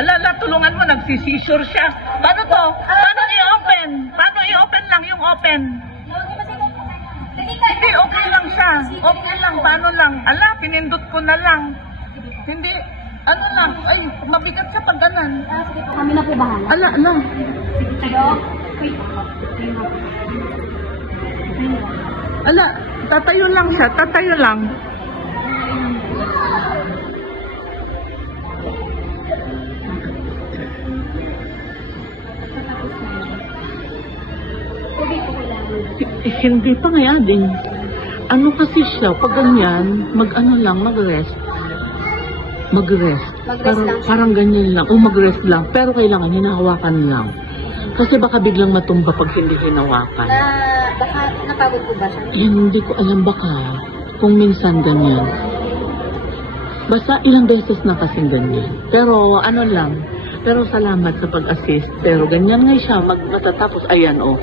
Alala, tulungan mo, nagsisisure siya. Paano to? Paano i-open? Paano i-open lang yung open? Hindi, okay lang siya. Okay lang, paano lang? Ala, pinindot ko na lang. Hindi, ano lang, ay, mabigat siya pag ganan. Sige po, kami na po bahala. Ala, ala. Ala, tatayo lang siya, tatayo lang. Hindi pa nga din. Ano kasi siya, pag ganyan, mag-ano lang, mag-rest. Mag-rest. Parang ganyan lang. O mag-rest lang. Pero kailangan hinahawakan lang. Kasi baka biglang matumba pag hindi hinawakan. Baka napagod po ba siya? Hindi ko alam baka. Kung minsan ganyan. Basta ilang beses na kasing ganyan. Pero ano lang. Pero salamat sa pag-assist. Pero ganyan nga siya. Matatapos. Ayan o.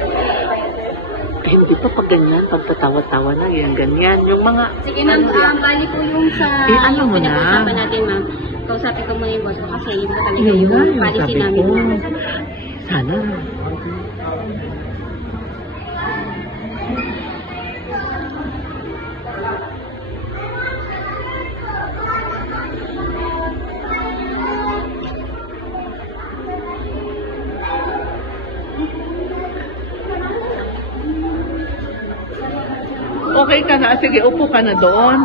Hindi pa pag ganyan, pagtatawa-tawa na, yan, ganyan. Yung mga... Sige ma'am, bali po yung sa... ano mo na? Pinag-usapan natin ma'am. Kausapin ko muna yung boss ko kasi yun talaga Yun yung nga, yung policy sabi namin. ko. Sana. Okay ka na. Sige, upo ka na doon.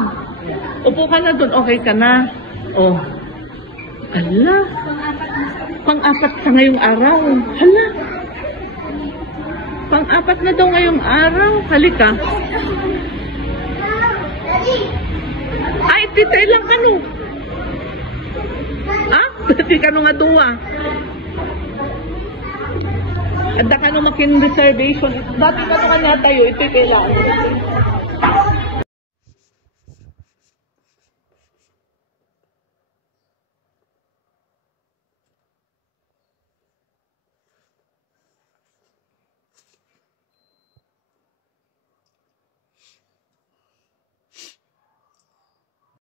Upo ka na doon. Okay ka na. Oh. Hala. Pang-apat sa ngayong araw. Hala. Pang-apat na daw ngayong araw. Halika. Ay, titay lang ka no. Ah? Dati ka no nga duwa. At ka no makin reservation. Dati ka no nga tayo. Ito'y kailangan.